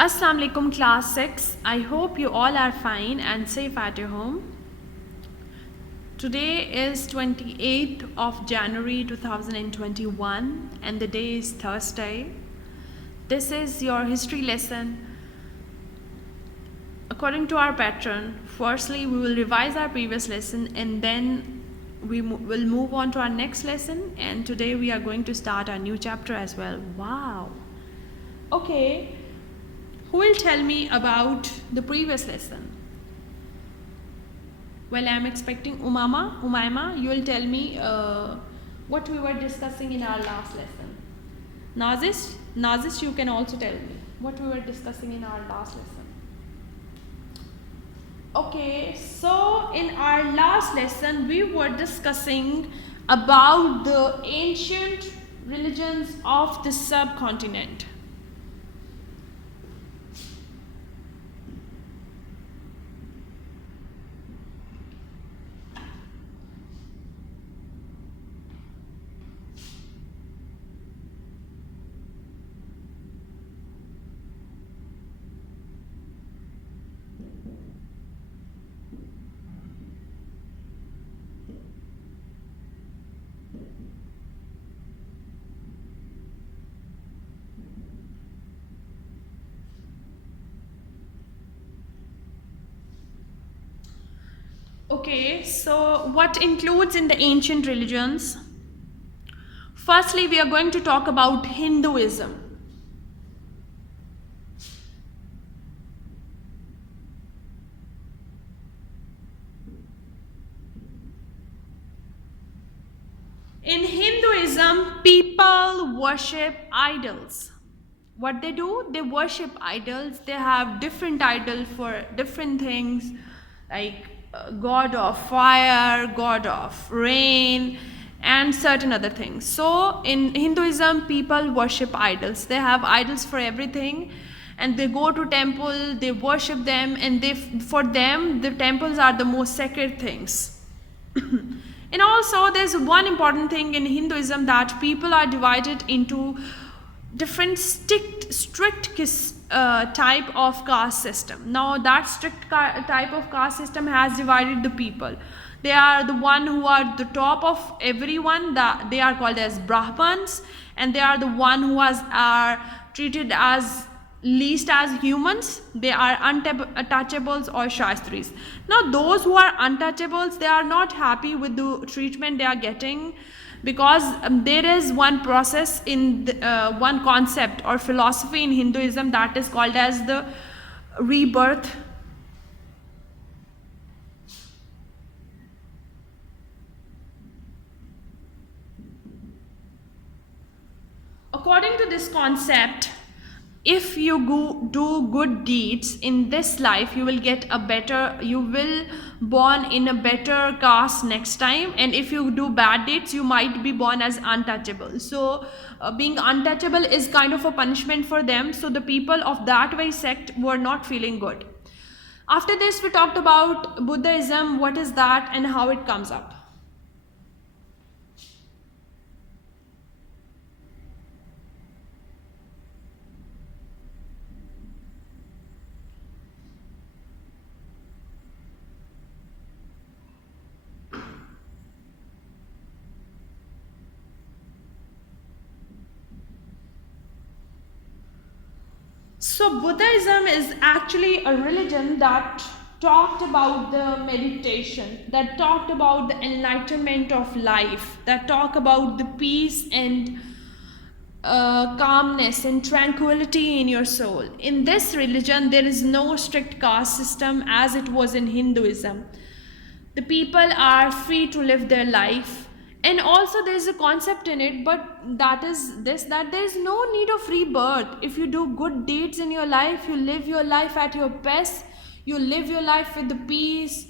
Assalamu alaikum class 6. I hope you all are fine and safe at your home. Today is 28th of January 2021 and the day is Thursday. This is your history lesson. According to our pattern, firstly we will revise our previous lesson and then we will move on to our next lesson, and today we are going to start our new chapter as well. Wow. Okay. Who will tell me about the previous lesson? Well, I am expecting Umaima, you will tell me what we were discussing in our last lesson. Nazis, you can also tell me what we were discussing in our last lesson. Okay, so in our last lesson, we were discussing about the ancient religions of the subcontinent. Okay, so what includes in the ancient religions? Firstly, we are going to talk about Hinduism. In Hinduism, people worship idols. What they do? They worship idols. They have different idols for different things, like god of fire, god of rain, and certain other things. So in Hinduism, people worship idols. They have idols for everything, and they go to temple, they worship them, and for them the temples are the most sacred things. And also there's one important thing in Hinduism, that people are divided into different strict type of caste system. Now that strict type of caste system has divided the people. They are the one who are the top of everyone, that they are called as Brahmans, and they are the one who are treated as least as humans. They are untouchables or Shastris. Now those who are untouchables, they are not happy with the treatment they are getting, because there is one process in one concept or philosophy in Hinduism that is called as the rebirth. According to this concept, if you do good deeds in this life, you will born in a better caste next time, and if you do bad deeds, you might be born as untouchable. So being untouchable is kind of a punishment for them, so the people of that very sect were not feeling good. After this, we talked about Buddhism, what is that and how it comes up. So Buddhism is actually a religion that talked about the meditation, that talked about the enlightenment of life, that talked about the peace and calmness and tranquility in your soul. In this religion, there is no strict caste system as it was in Hinduism. The people are free to live their life. And also there is a concept in it, but that is this, that there is no need of rebirth. If you do good deeds in your life, you live your life at your best, you live your life with the peace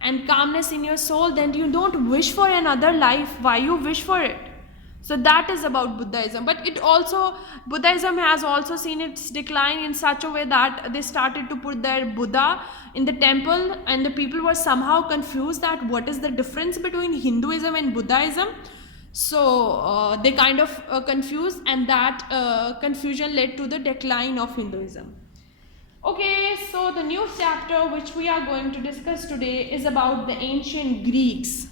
and calmness in your soul, then you don't wish for another life. Why you wish for it? So that is about Buddhism. But Buddhism has also seen its decline in such a way that they started to put their Buddha in the temple, and the people were somehow confused that what is the difference between Hinduism and Buddhism. So they kind of confused, and that confusion led to the decline of Hinduism. Okay, so the new chapter which we are going to discuss today is about the ancient Greeks.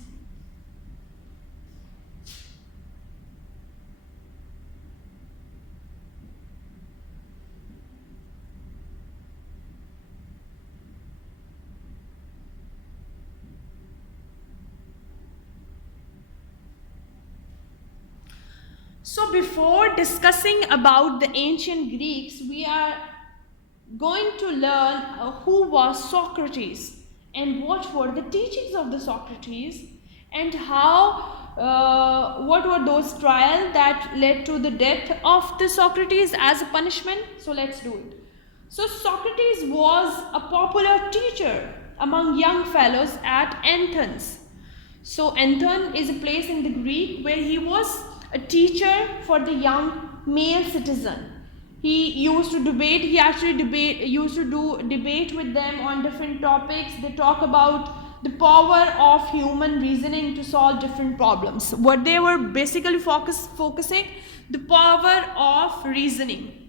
So before discussing about the ancient Greeks, we are going to learn who was Socrates and what were the teachings of the Socrates and how what were those trials that led to the death of the Socrates as a punishment. So let's do it. So Socrates was a popular teacher among young fellows at Athens. So Anton is a place in the Greek where he was a teacher for the young male citizen. He used to debate, used to do debate with them on different topics. They talk about the power of human reasoning to solve different problems. What they were basically focusing, the power of reasoning.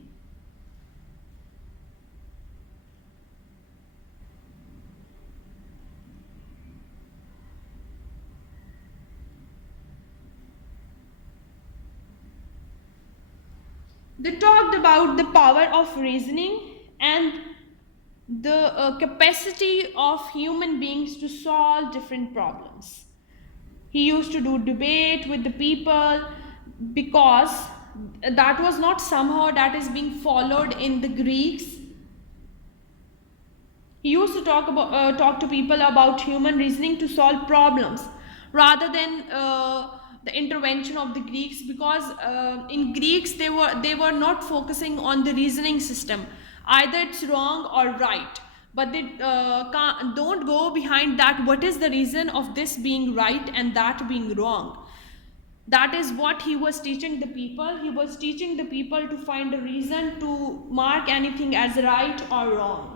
They talked about the power of reasoning and the capacity of human beings to solve different problems. He used to do debate with the people because that was not somehow that is being followed in the Greeks. He used to talk to people about human reasoning to solve problems rather than the intervention of the Greeks, because in Greeks they were not focusing on the reasoning system. Either it's wrong or right, but they don't go behind that. What is the reason of this being right and that being wrong? That is what he was teaching the people. He was teaching the people to find a reason to mark anything as right or wrong.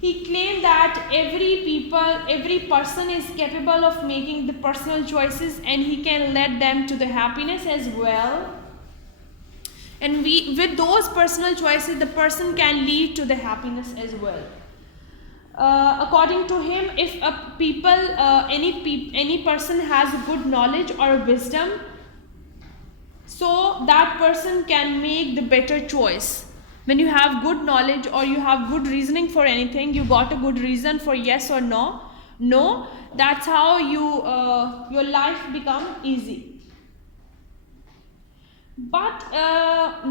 He claimed that every person is capable of making the personal choices and he can lead them to the happiness as well. And with those personal choices, the person can lead to the happiness as well. According to him, if any person has good knowledge or wisdom, so that person can make the better choice. When you have good knowledge or you have good reasoning for anything, you got a good reason for yes or no, that's how your life become easy. But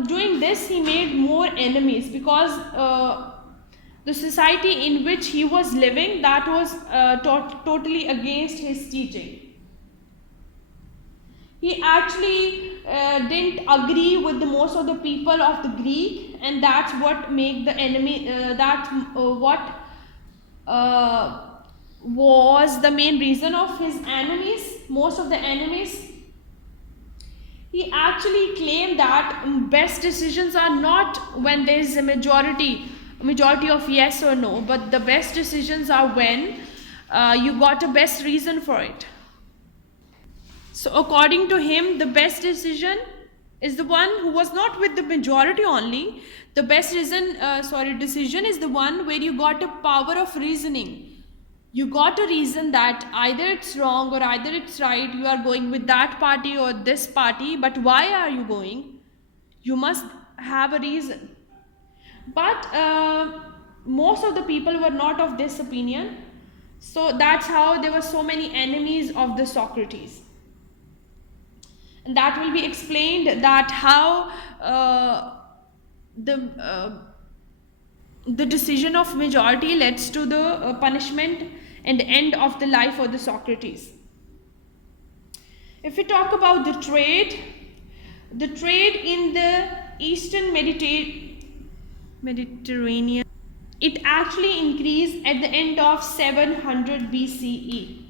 doing this, he made more enemies because the society in which he was living, that was totally against his teaching. He actually didn't agree with the most of the people of the Greek, and that's what made the enemy. Was the main reason of his enemies. Most of the enemies. He actually claimed that best decisions are not when there is a majority of yes or no, but the best decisions are when you got a best reason for it. So according to him, the best decision is the one who was not with the majority only. The best decision is the one where you got a power of reasoning. You got a reason that either it's wrong or either it's right. You are going with that party or this party, but why are you going? You must have a reason. But most of the people were not of this opinion. So that's how there were so many enemies of the Socrates. And that will be explained that how the decision of majority leads to the punishment and end of the life of the Socrates. If we talk about the trade in the Eastern Mediterranean, it actually increased at the end of 700 BCE.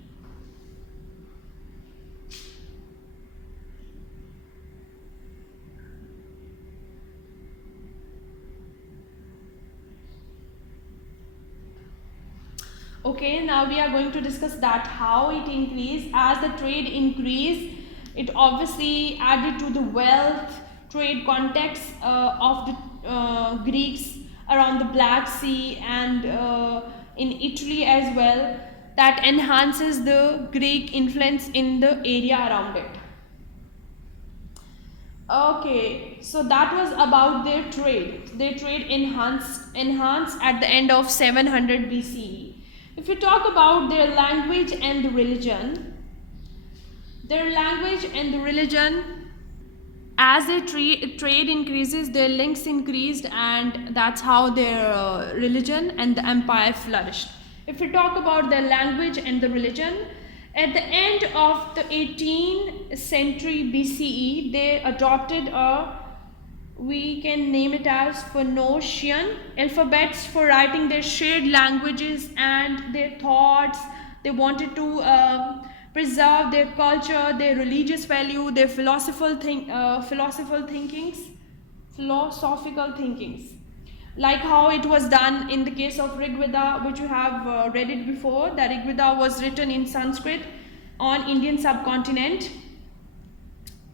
Okay, now we are going to discuss that how it increased. As the trade increased, it obviously added to the wealth trade context of the Greeks around the Black Sea and in Italy as well, that enhances the Greek influence in the area around it. Okay, so that was about their trade. Their trade enhanced at the end of 700 BCE. If you talk about their language and the religion, their language and the religion, as their trade increases, their links increased, and that's how their religion and the empire flourished. If we talk about their language and the religion, at the end of the 18th century BCE, they adopted a, we can name it as Phoenician alphabets for writing their shared languages and their thoughts. They wanted to preserve their culture, their religious value, their philosophical thinkings, like how it was done in the case of Rig Veda, which you have read it before. That Rig Veda was written in Sanskrit on Indian subcontinent.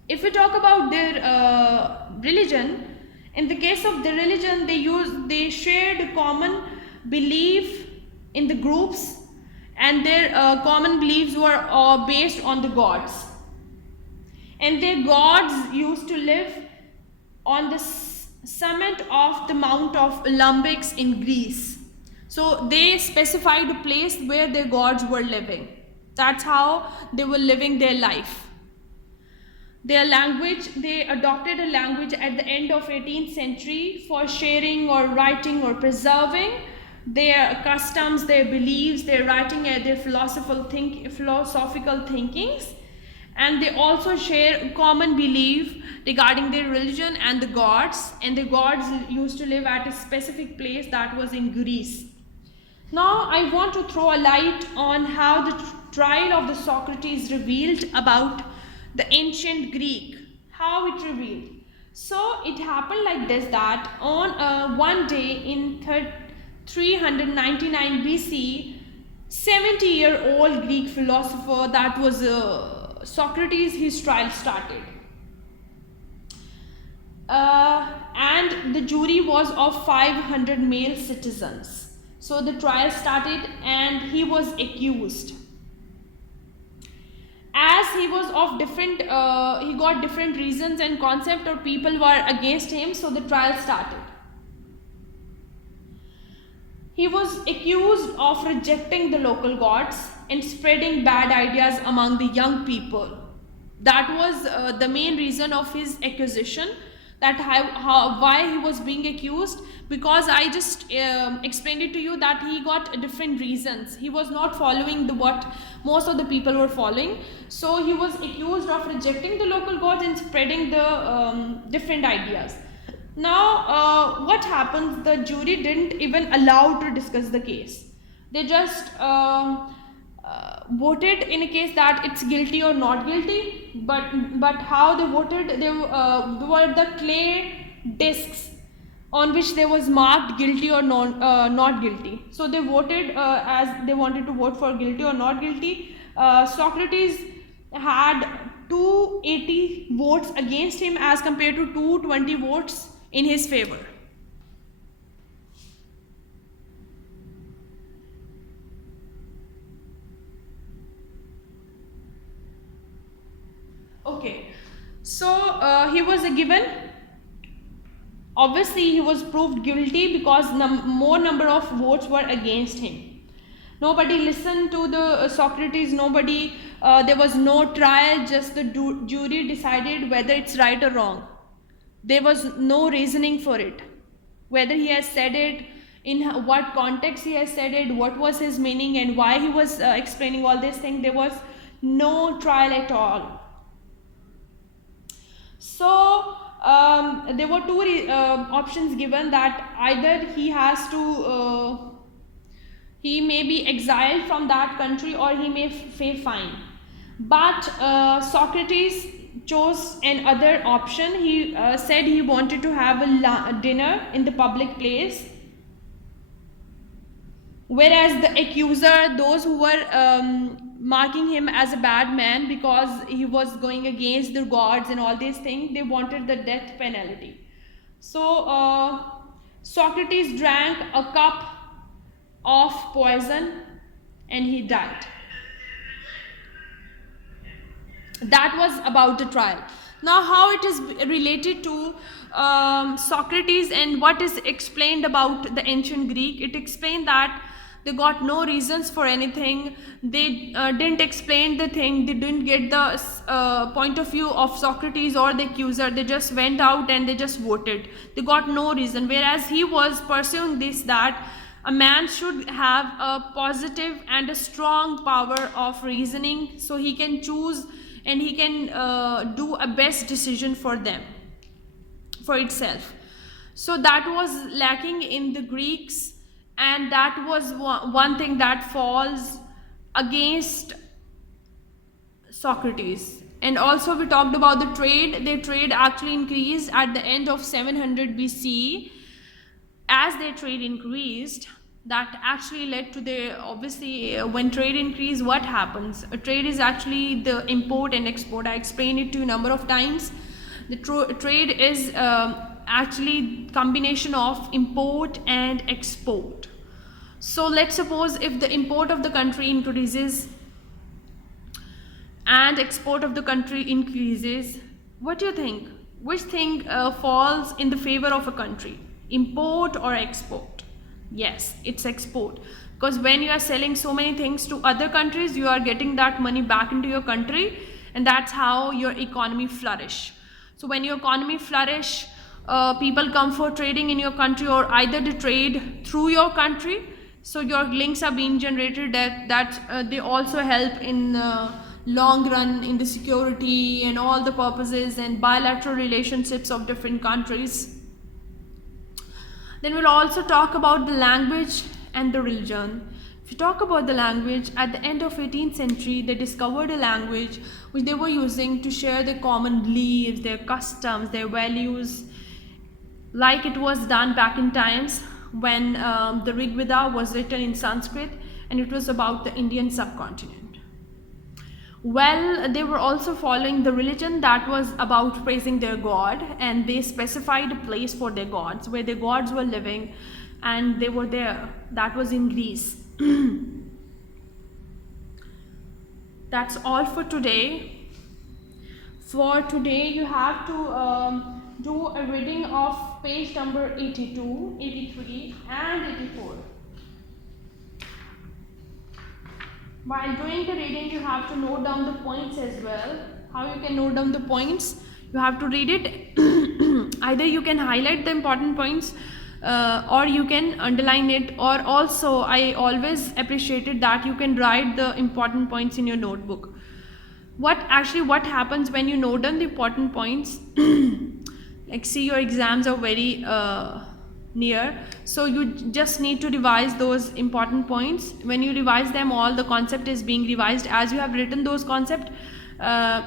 If we talk about their religion, in the case of the religion, they shared a common belief in the groups, and their common beliefs were based on the gods, and their gods used to live on the summit of the Mount of Olympus in Greece. So they specified a place where their gods were living. That's how they were living their life. Their language, they adopted a language at the end of 18th century for sharing or writing or preserving their customs, their beliefs, their writing, their philosophical thinkings. And they also share a common belief regarding their religion and the gods. And the gods used to live at a specific place that was in Greece. Now I want to throw a light on how the trial of the Socrates revealed about the ancient Greek, how it revealed. So it happened like this, that on one day in 399 BC, 70-year-old Greek philosopher, that was Socrates, his trial started. And the jury was of 500 male citizens. So the trial started and he was accused. As he was of different, he got different reasons and concept, or people were against him, so the trial started. He was accused of rejecting the local gods and spreading bad ideas among the young people. That was the main reason of his accusation, that why he was being accused, because I just explained it to you that he got different reasons. He was not following what most of the people were following. So he was accused of rejecting the local gods and spreading the different ideas. Now what happens, the jury didn't even allow to discuss the case. They just voted in a case that it's guilty or not guilty. But how they voted, they were the clay discs on which there was marked guilty or not guilty. So they voted as they wanted to vote for guilty or not guilty. Socrates had 280 votes against him as compared to 220 votes in his favor. Okay, so he was given, obviously he was proved guilty because more number of votes were against him. Nobody listened to the Socrates, nobody, there was no trial, just the jury decided whether it's right or wrong. There was no reasoning for it, whether he has said it, in what context he has said it, what was his meaning, and why he was explaining all these things. There was no trial at all. So there were two options given, that either he has to he may be exiled from that country, or he may pay fine. But Socrates chose another option. He said he wanted to have a dinner in the public place, whereas the accuser, those who were marking him as a bad man because he was going against the gods and all these things, they wanted the death penalty. So Socrates drank a cup of poison and he died. That was about the trial. Now, how it is related to Socrates and what is explained about the ancient Greek? It explained that they got no reasons for anything. They didn't explain the thing. They didn't get the point of view of Socrates or the accuser. They just went out and they just voted. They got no reason. Whereas he was pursuing this, that a man should have a positive and a strong power of reasoning, so he can choose and he can do a best decision for them, for itself. So that was lacking in the Greeks, and that was one thing that falls against Socrates. And also we talked about the trade. Their trade actually increased at the end of 700 BC. As their trade increased, that actually led to the, obviously when trade increase, what happens? A trade is actually the import and export. I explained it to you a number of times. The trade is actually combination of import and export. So let's suppose if the import of the country increases and export of the country increases, what do you think? Which thing falls in the favor of a country? Import or export? Yes, it's export, because when you are selling so many things to other countries, you are getting that money back into your country, and that's how your economy flourish. So when your economy flourish, people come for trading in your country, or either they trade through your country, so your links are being generated that they also help in long run in the security and all the purposes and bilateral relationships of different countries. Then we'll also talk about the language and the religion. If you talk about the language, at the end of 18th century, they discovered a language which they were using to share their common beliefs, their customs, their values, like it was done back in times when the Rig Veda was written in Sanskrit, and it was about the Indian subcontinent. Well, they were also following the religion that was about praising their god, and they specified a place for their gods, where their gods were living, and they were there. That was in Greece. That's all for today. For today, you have to do a reading of page number 82, 83 and 84. While doing the reading, you have to note down the points as well. How you can note down the points? You have to read it. Either you can highlight the important points, or you can underline it, or also I always appreciated that you can write the important points in your notebook. What happens when you note down the important points? Like, see, your exams are very near, so you just need to revise those important points. When you revise them, all the concept is being revised as you have written those concepts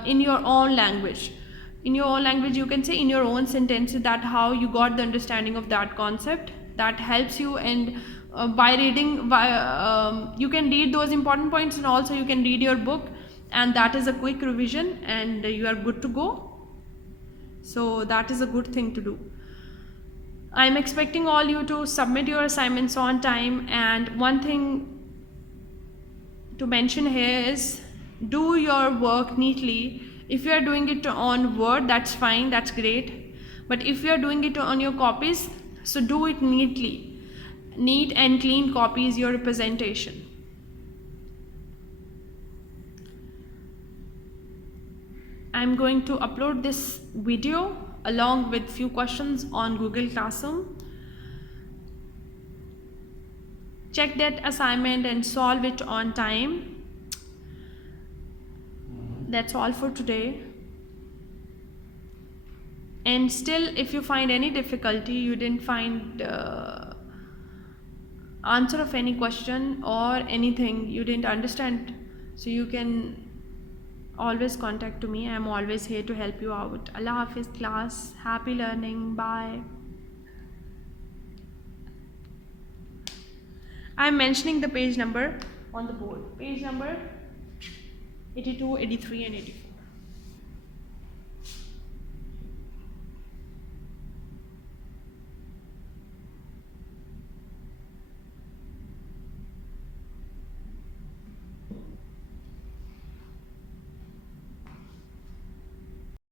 in your own language. In your own language, you can say in your own sentences that how you got the understanding of that concept. That helps you, and by reading, you can read those important points, and also you can read your book, and that is a quick revision, and you are good to go. So that is a good thing to do. I'm expecting all you to submit your assignments on time, and one thing to mention here is do your work neatly. If you are doing it on Word, that's fine, that's great. But if you are doing it on your copies, so do it neatly. Neat and clean copy is your representation. I'm going to upload this video along with few questions on Google Classroom. Check that assignment and solve it on time. That's all for today. And still, if you find any difficulty, you didn't find answer of any question or anything you didn't understand, so you can always contact to me. I'm always here to help you out. Allah Hafiz class. Happy learning. Bye. I'm mentioning the page number on the board. Page number 82, 83 and 84.